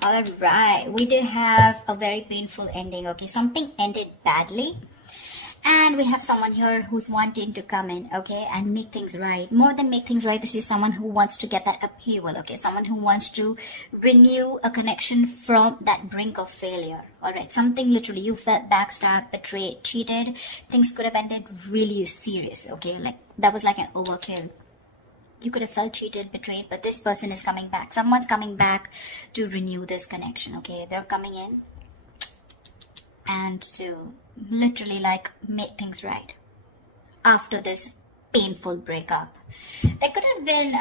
All right, we do have a very painful ending. Okay, something ended badly. And we have someone here who's wanting to come in, okay, and make things right. More than make things right, this is someone who wants to get that upheaval, okay? Someone who wants to renew a connection from that brink of failure, all right? Something literally, you felt backstabbed, betrayed, cheated. Things could have ended really serious, okay? Like, that was like an overkill. You could have felt cheated, betrayed, but this person is coming back. Someone's coming back to renew this connection, okay? They're coming in and to literally like make things right after this painful breakup. There could have been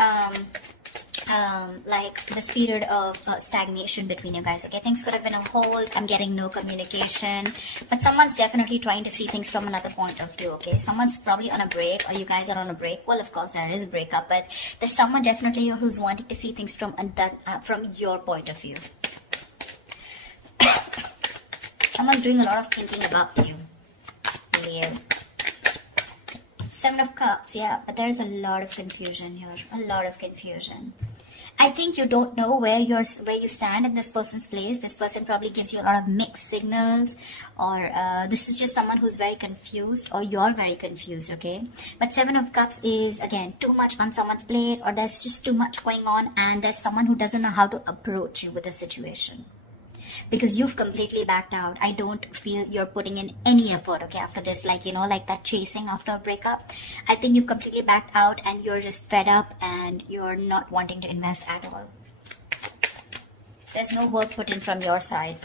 like this period of stagnation between you guys, okay? Things could have been a hold. I'm getting no communication, but someone's definitely trying to see things from another point of view, okay? Someone's probably on a break, or you guys are on a break. Well, of course there is a breakup, but there's someone definitely here who's wanting to see things from your point of view. Someone's doing a lot of thinking about you, Leo. 7 of Cups, yeah, but there's a lot of confusion here. A lot of confusion. I think you don't know where you stand in this person's place. This person probably gives you a lot of mixed signals, or this is just someone who's very confused, or you're very confused, okay? But 7 of Cups is, again, too much on someone's plate, or there's just too much going on, and there's someone who doesn't know how to approach you with the situation. Because you've completely backed out. I don't feel you're putting in any effort, okay, after this, like, you know, like that chasing after a breakup. I think you've completely backed out and you're just fed up and you're not wanting to invest at all. There's no work put in from your side.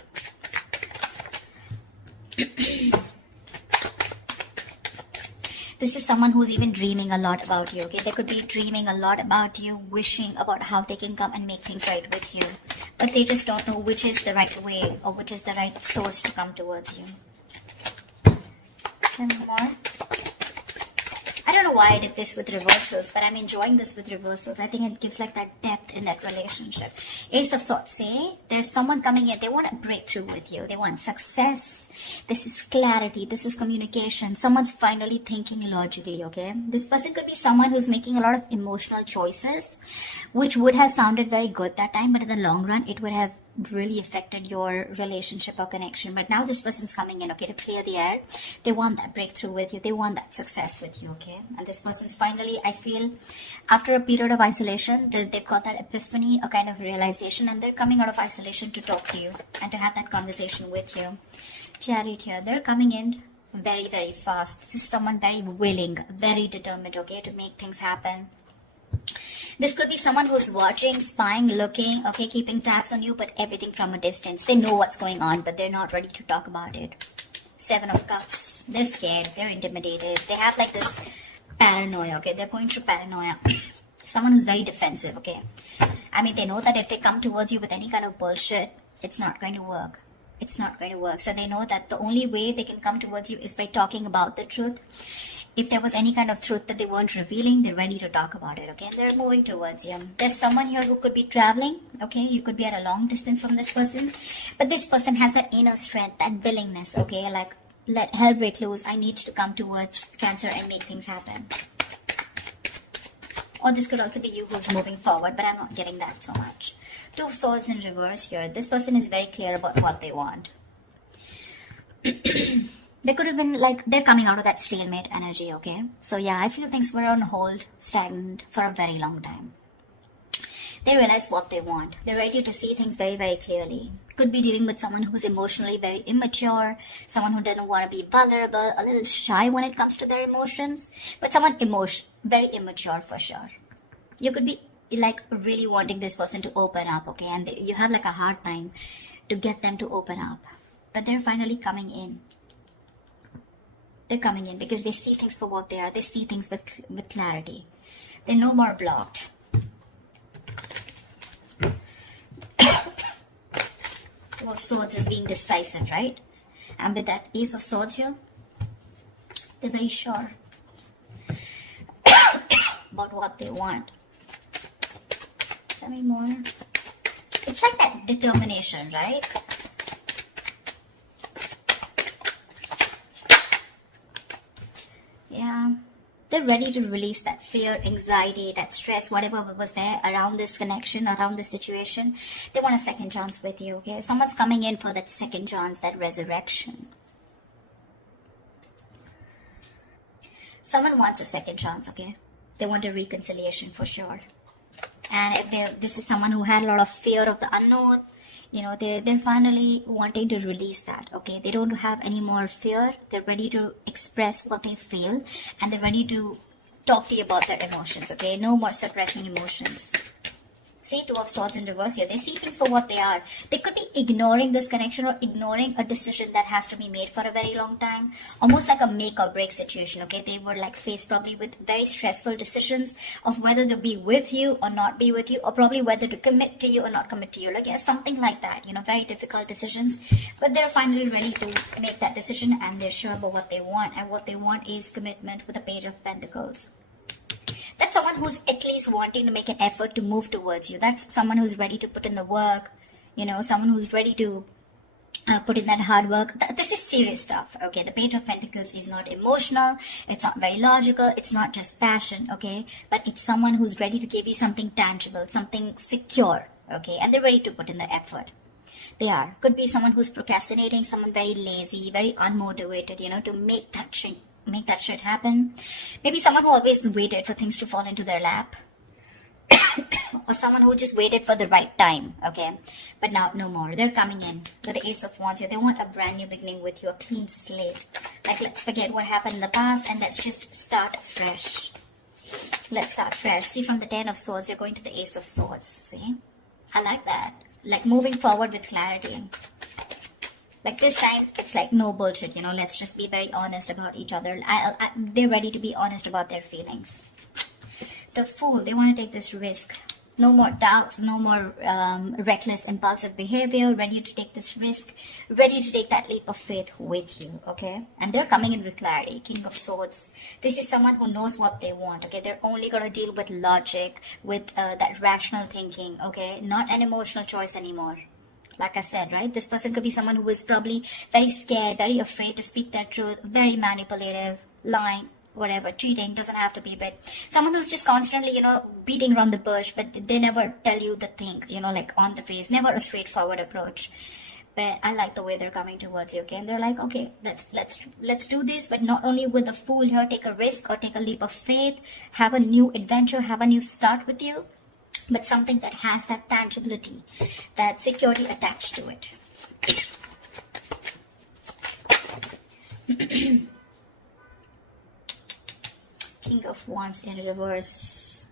This is someone who's even dreaming a lot about you, okay? They could be dreaming a lot about you, wishing about how they can come and make things right with you. But they just don't know which is the right way or which is the right source to come towards you. Some more. I don't know why I did this with reversals, but I'm enjoying this with reversals. I think it gives like that depth in that relationship. Ace of Swords, say there's someone coming in. They want a breakthrough with you. They want success. This is clarity. This is communication. Someone's finally thinking logically, okay? This person could be someone who's making a lot of emotional choices, which would have sounded very good that time, but in the long run, it would have really affected your relationship or connection. But now this person's coming in, okay, to clear the air. They want that breakthrough with you. They want that success with you, okay? And this person's finally, I feel, after a period of isolation, they've got that epiphany, a kind of realization, and they're coming out of isolation to talk to you and to have that conversation with you. Chariot here, they're coming in very, very fast. This is someone very willing, very determined, okay, to make things happen. This could be someone who's watching, spying, looking, okay, keeping tabs on you, but everything from a distance. They know what's going on, but they're not ready to talk about it. 7 of Cups. They're scared. They're intimidated. They have like this paranoia, okay? They're going through paranoia. Someone who's very defensive, okay? I mean, they know that if they come towards you with any kind of bullshit, it's not going to work. It's not going to work. So they know that the only way they can come towards you is by talking about the truth. If there was any kind of truth that they weren't revealing, they're ready to talk about it, okay? And they're moving towards you. There's someone here who could be traveling, okay? You could be at a long distance from this person. But this person has that inner strength, that willingness, okay? Like, let hell break loose. I need to come towards Cancer and make things happen. Or this could also be you who's moving forward, but I'm not getting that so much. 2 of Swords in reverse here. This person is very clear about what they want. They could have been like, they're coming out of that stalemate energy, okay? So yeah, I feel things were on hold, stagnant for a very long time. They realize what they want. They're ready to see things very, very clearly. Could be dealing with someone who's emotionally very immature, someone who doesn't want to be vulnerable, a little shy when it comes to their emotions, but someone very immature for sure. You could be like really wanting this person to open up, okay? And you have like a hard time to get them to open up. But they're finally coming in. They're coming in because they see things for what they are. They see things with clarity. They're no more blocked. Two of Swords is being decisive, right? And with that Ace of Swords here, they're very sure about what they want. Tell me more. It's like that determination, right? Yeah. They're ready to release that fear, anxiety, that stress, whatever was there around this connection, around this situation. They want a second chance with you, okay? Someone's coming in for that second chance, that resurrection. Someone wants a second chance, okay? They want a reconciliation for sure. And if this is someone who had a lot of fear of the unknown, they're finally wanting to release that, okay? They don't have any more fear. They're ready to express what they feel, and they're ready to talk to you about their emotions, okay? No more suppressing emotions. See, Two of Swords in reverse here. They see things for what they are. They could be ignoring this connection or ignoring a decision that has to be made for a very long time. Almost like a make or break situation, okay? They were like faced probably with very stressful decisions of whether to be with you or not be with you, or probably whether to commit to you or not commit to you. Like, yeah, something like that, very difficult decisions. But they're finally ready to make that decision, and they're sure about what they want. And what they want is commitment with the Page of Pentacles. That's someone who's at least wanting to make an effort to move towards you. That's someone who's ready to put in the work, someone who's ready to put in that hard work. This is serious stuff, okay? The Page of Pentacles is not emotional. It's not very logical. It's not just passion, okay? But it's someone who's ready to give you something tangible, something secure, okay? And they're ready to put in the effort. They are. Could be someone who's procrastinating, someone very lazy, very unmotivated, to make that shit happen. Maybe someone who always waited for things to fall into their lap. Or someone who just waited for the right time, okay? But now, no more. They're coming in with the Ace of Wands here. They want a brand new beginning with you, a clean slate. Like, let's forget what happened in the past and let's just start fresh. Let's start fresh. See, from the Ten of Swords, you're going to the Ace of Swords. See? I like that. Like, moving forward with clarity. Like, this time, it's like no bullshit, let's just be very honest about each other. They're ready to be honest about their feelings. The Fool, they want to take this risk. No more doubts, no more reckless, impulsive behavior. Ready to take this risk. Ready to take that leap of faith with you, okay? And they're coming in with clarity. King of Swords. This is someone who knows what they want, okay? They're only going to deal with logic, with that rational thinking, okay? Not an emotional choice anymore. Like I said, right? This person could be someone who is probably very scared, very afraid to speak their truth, very manipulative, lying, whatever, cheating, doesn't have to be, but someone who's just constantly, beating around the bush, but they never tell you the thing, like on the face, never a straightforward approach. But I like the way they're coming towards you, okay? And they're like, okay, let's do this, but not only with the Fool here, take a risk or take a leap of faith, have a new adventure, have a new start with you, but something that has that tangibility, that security attached to it. King of Wands in reverse.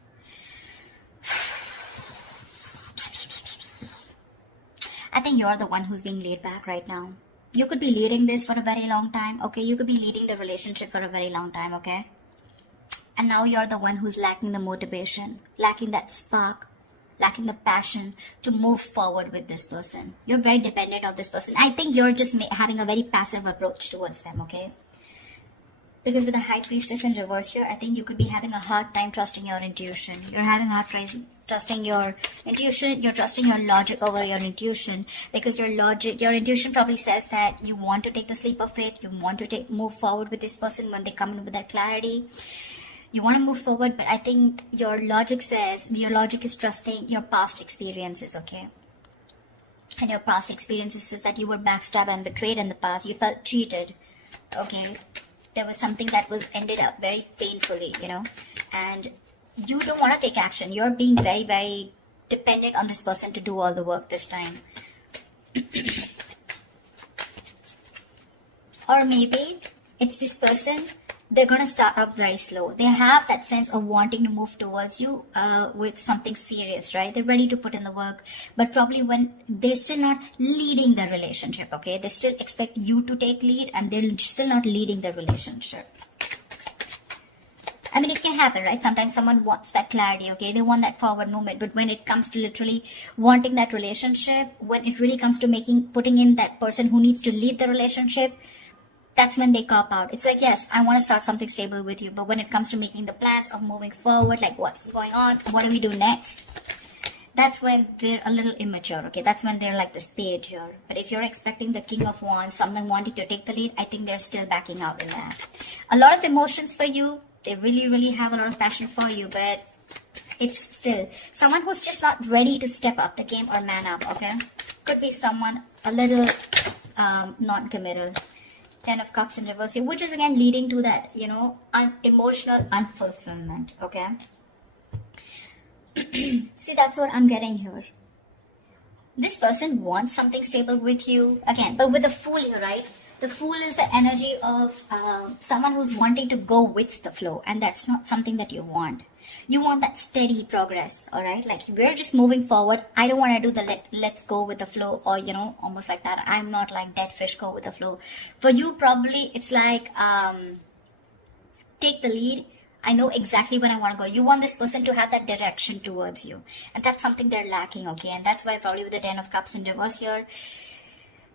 I think you're the one who's being laid back right now. You could be leading this for a very long time, okay? You could be leading the relationship for a very long time, okay? And now you're the one who's lacking the motivation, lacking that spark, lacking the passion to move forward with this person. You're very dependent on this person. I think you're just having a very passive approach towards them, okay? Because with the High Priestess in reverse here, I think you could be having a hard time trusting your intuition. You're having a hard time trusting your intuition. You're trusting your logic over your intuition. Because your intuition probably says that you want to take the leap of faith. You want to move forward with this person when they come in with that clarity. You want to move forward, but I think your logic is trusting your past experiences, okay? And your past experiences is that you were backstabbed and betrayed in the past. You felt cheated, okay? There was something that was ended up very painfully, and you don't want to take action. You're being very, very dependent on this person to do all the work this time. Or maybe it's this person, they're going to start off very slow. They have that sense of wanting to move towards you with something serious, right? They're ready to put in the work, but probably when they're still not leading the relationship, okay? They still expect you to take lead and they're still not leading the relationship. I mean, it can happen, right? Sometimes someone wants that clarity, okay? They want that forward movement, but when it comes to literally wanting that relationship, when it really comes to putting in that person who needs to lead the relationship, that's when they cop out. It's like, yes, I want to start something stable with you, but when it comes to making the plans of moving forward, like what's going on, what do we do next? That's when they're a little immature, okay? That's when they're like this page here. But if you're expecting the King of Wands, someone wanting to take the lead, I think they're still backing out in that. A lot of emotions for you, They really, really have a lot of passion for you, but it's still someone who's just not ready to step up the game or man up, okay? Could be someone a little non-committal. 10 of Cups in reverse here, which is again leading to that, you know, emotional unfulfillment, okay? See, that's what I'm getting here. This person wants something stable with you, again, but with the Fool here, right? The Fool is the energy of someone who's wanting to go with the flow, and that's not something that you want. You want that steady progress, all right? Like, we're just moving forward. I don't want to do the let's go with the flow, or, you know, almost like that. I'm not like dead fish, go with the flow. For you, probably, it's like, take the lead. I know exactly where I want to go. You want this person to have that direction towards you. And that's something they're lacking, okay? And that's why probably with the 10 of Cups in reverse here,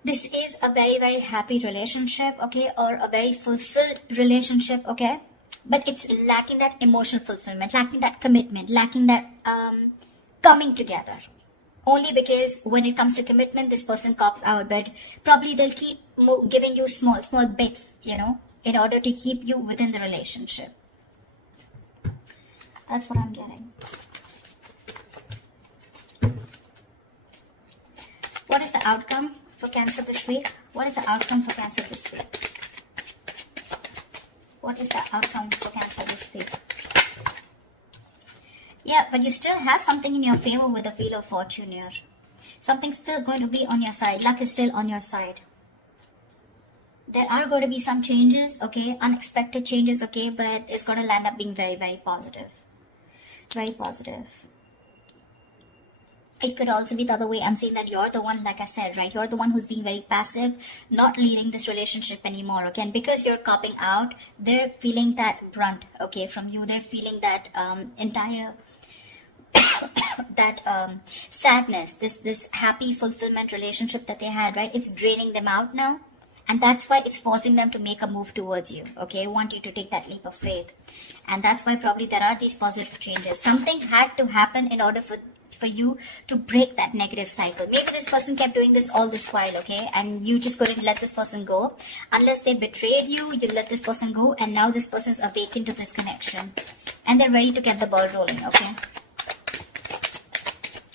this is a very, very happy relationship, okay? Or a very fulfilled relationship, okay? But it's lacking that emotional fulfillment, lacking that commitment, lacking that coming together. Only because when it comes to commitment, this person cops out. But probably they'll keep giving you small bits, you know, in order to keep you within the relationship. That's what I'm getting. What is the outcome for Cancer this week? What is the outcome for Cancer this week? What is the outcome for Cancer this week? Yeah, but you still have something in your favor with the Wheel of Fortune here. Something's still going to be on your side. Luck is still on your side. There are going to be some changes, okay? Unexpected changes, okay? But it's going to land up being very, very positive. Very positive. It could also be the other way. I'm saying that you're the one, like I said, right? You're the one who's being very passive, not leading this relationship anymore, okay? And because you're copping out, they're feeling that brunt, okay, from you. They're feeling that entire that sadness, this happy fulfillment relationship that they had, right? It's draining them out now. And that's why it's forcing them to make a move towards you, okay? Want you to take that leap of faith. And that's why probably there are these positive changes. Something had to happen in order for you to break that negative cycle. Maybe this person kept doing this all this while, okay? And you just couldn't let this person go. Unless they betrayed you, you let this person go. And now this person's awakened to this connection. And they're ready to get the ball rolling, okay?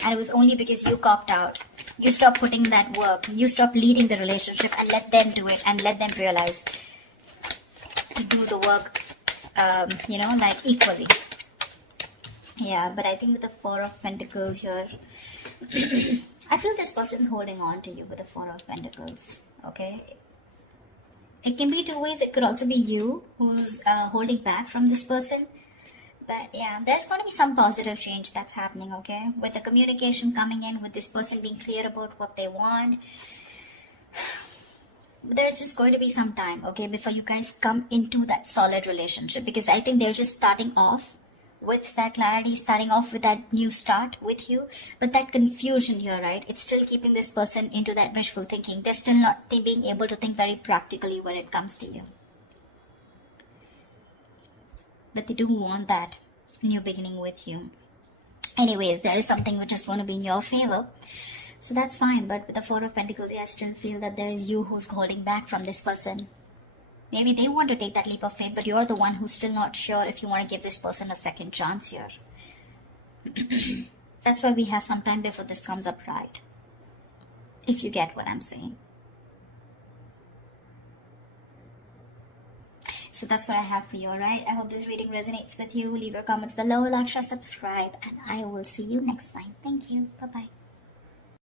And it was only because you copped out. You stop putting that work. You stop leading the relationship and let them do it and let them realize to do the work, you know, like equally. Yeah, but I think with the Four of Pentacles here, I feel this person's holding on to you with the Four of Pentacles, okay? It can be two ways. It could also be you who's holding back from this person. But yeah, there's going to be some positive change that's happening, okay? With the communication coming in, with this person being clear about what they want. There's just going to be some time, okay, before you guys come into that solid relationship. Because I think they're just starting off with that clarity, starting off with that new start with you. But that confusion here, right? It's still keeping this person into that wishful thinking. They're still not being able to think very practically when it comes to you. But they do want that new beginning with you. Anyways, there is something which is going to be in your favor. So that's fine. But with the Four of Pentacles, I still feel that there is you who's holding back from this person. Maybe they want to take that leap of faith, but you're the one who's still not sure if you want to give this person a second chance here. That's why we have some time before this comes up right. If you get what I'm saying. So that's what I have for you, alright? I hope this reading resonates with you. Leave your comments below, like, share, subscribe, and I will see you next time. Thank you. Bye-bye.